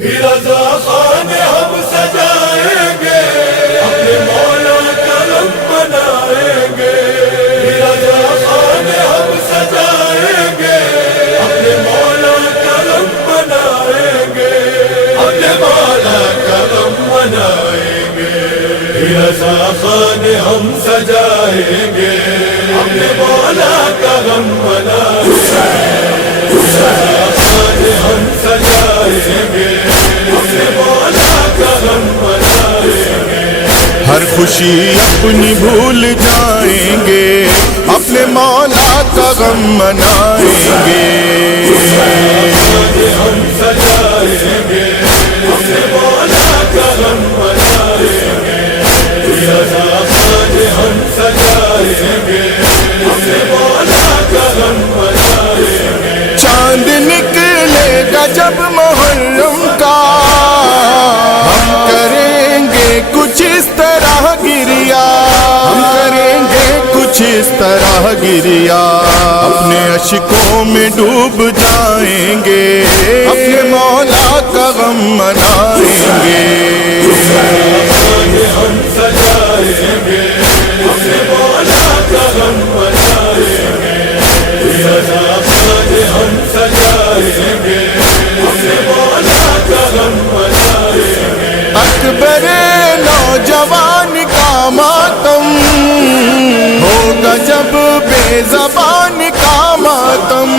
رضا خان ہم سجائیں گے، اپنے مولا کرم بنائیں گے۔ رضا خان ہم سجائیں گے، اپنے مولا کرم بنائیں گے، اپنے مولا کرم بنائیں گے۔ رضا خان ہم سجائیں گے، اپنے مولا کرم بنائیں گے۔ رضا خان ہم سجائیں گے، ہر خوشی اپنی بھول جائیں گے، اپنے مولا کا غم منائیں گے۔ ہم سجائیں گے، اپنے مولا کا غم منائیں گے۔ رضا خان ہم سجائیں گے، اپنے مولا کا غم منائیں گے۔ چاند نکلے گا جب محرم کا، ہم کریں گے کچھ اس طرح گریا، ہم کریں گے کچھ اس طرح گریا، اپنے اشکوں میں ڈوب جائیں گے، اپنے مولا کا غم منائیں گے۔ ہم سجائیں گے، اپنے مولا کا غم منائیں گے۔ رضا خان ہم سجائیں گے، اپنے مولا کا غم منائیں گے۔ اکبر نوجوان کا ماتم ہوگا جب بے زبان کا ماتم،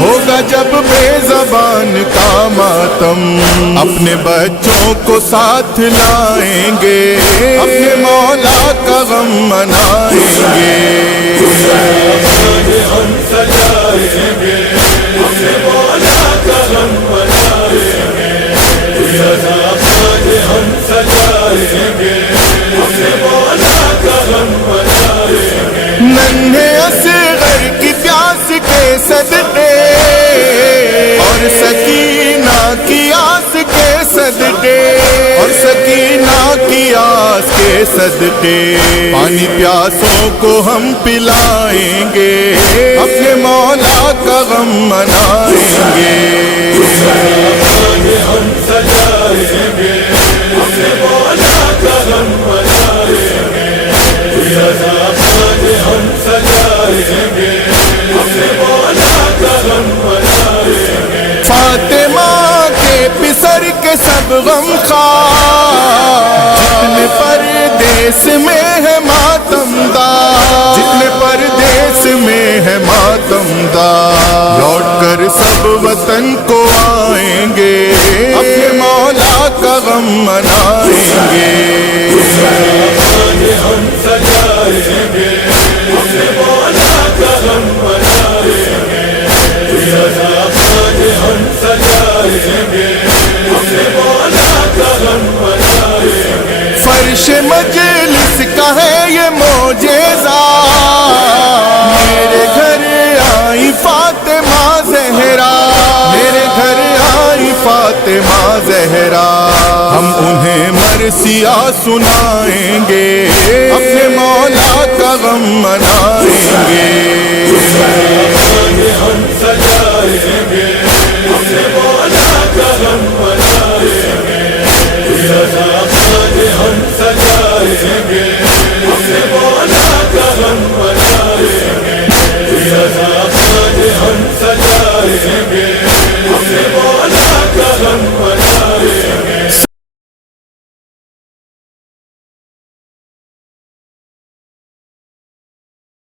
ہوگا جب بے زبان کا ماتم، اپنے بچوں کو ساتھ لائیں گے، اپنے مولا کا غم منائیں گے۔ ہم سجائیں گے، اپنے مولا کا غم منائیں گے۔ رضا خان ہم سجائیں گے، اپنے مولا کا غم منائیں گے۔ ننھے اصغر کی پیاس کے صدقے اور سکینہ کی آس کے صدقے، اور سکینہ کی آس کے صدقے، پانی پیاسوں کو ہم پلائیں گے، اپنے مولا کا غم منائیں گے۔ ہم سجائیں گے، اپنے مولا کا غم منائیں گے۔ رضا خان ہم سجائیں گے، اپنے مولا کا غم منائیں گے۔ فاطمہ کے پسر کے سب غم خوار، جتنے پردیس میں ہے ماتم دار، جتنے پردیس میں ہے ماتم دار، لوٹ کر سب وطن کو آئیں گے، اپنے مولا کا غم منائیں گے۔ ہم سجائیں گے، اپنے مولا کا غم منائیں گے۔ رضا خان ہم سجائیں گے، اپنے مولا کا غم منائیں گے۔ فرش مجلس کا ہے یہ معجزہ، میرے گھر آئی فاطمہ زہرا، میرے گھر آئی فاطمہ زہرا، ہم انہیں مرثیہ سنائیں گے، اپنے مولا کا غم منائیں گے۔